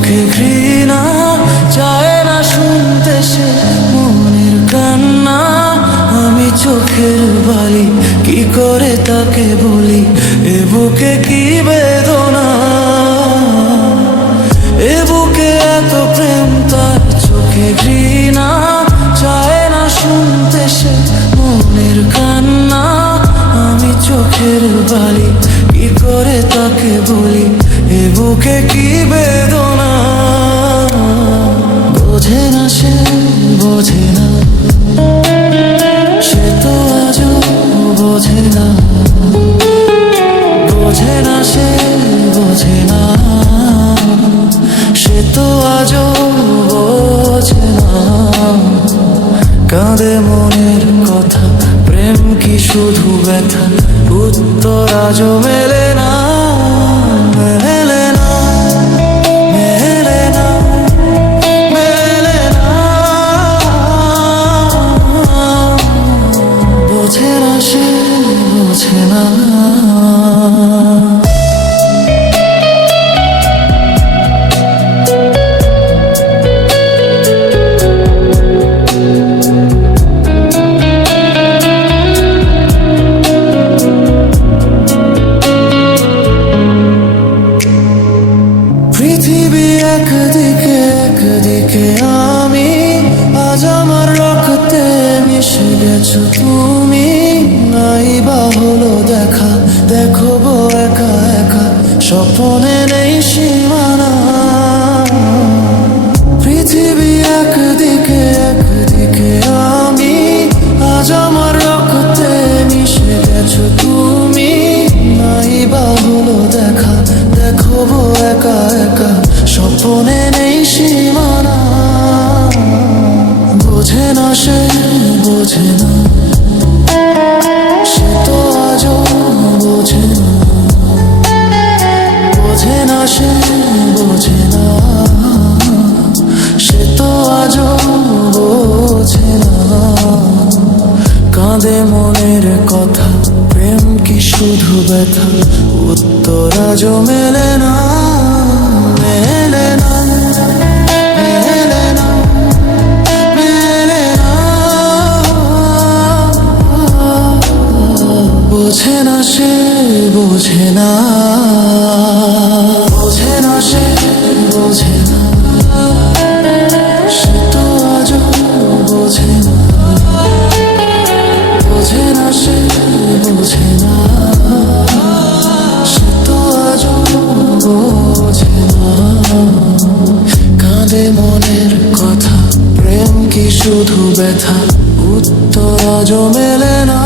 চোখে ঘৃণা, চায় না শুনতে সে মনের কান্না। আমি চোখের বালি, কি করে তাকে বলি এ বুকে কি বেদনা। এ বুকে এত প্রেম, তার চোখে ঘৃণা, চায় না শুনতে সে মনের কান্না। আমি চোখের বালি, কি করে তাকে বলি এ বুকে কি বেদনা। বোঝে না সে, বোঝে না, সে তো আজও বোঝে না। বোঝে না সে, বোঝে না, সে তো আজও বোঝে না। কাঁদে মনের কথা, প্রেম কি শুধু ব্যথা, উত্তর আজও মেলে না, মেলে না, মেলে না, মেলে না। বোঝে না সে, বোঝে না। পৃথিবী একদিকে, একদিকে আমি, আজ আমার রক্তে মিশে গেছো তুমি। নাই বা হলো দেখা, দেখবো একা একা, স্বপ্নে নেই সীমানা। পৃথিবী একদিকে, একদিকে আমি, আজ আমার রক্তে মিশে গেছো তুমি। নাই বা হলো দেখা, দেখবো একা একা, স্বপ্নে নেই সীমানা। বোঝে না সে, বোঝে না, সে তো আজও বোঝে না। বোঝে না সে, বোঝে না, সে তো আজও বোঝে না। কাঁদে মনের কথা, প্রেম কি শুধু ব্যথা, উত্তর আজও মেলে না, মেলে না, মেলে না, মেলে না। বোঝে না সে, বোঝে না, বোঝে না সে, বোঝে না, সে তো আজও বোঝে না। বোঝে না সে, বোঝে না, সে তো আজও বোঝে না। কাঁদে মনের কথা, প্রেম কি শুধু ব্যথা, উত্তর আজও মেলে না।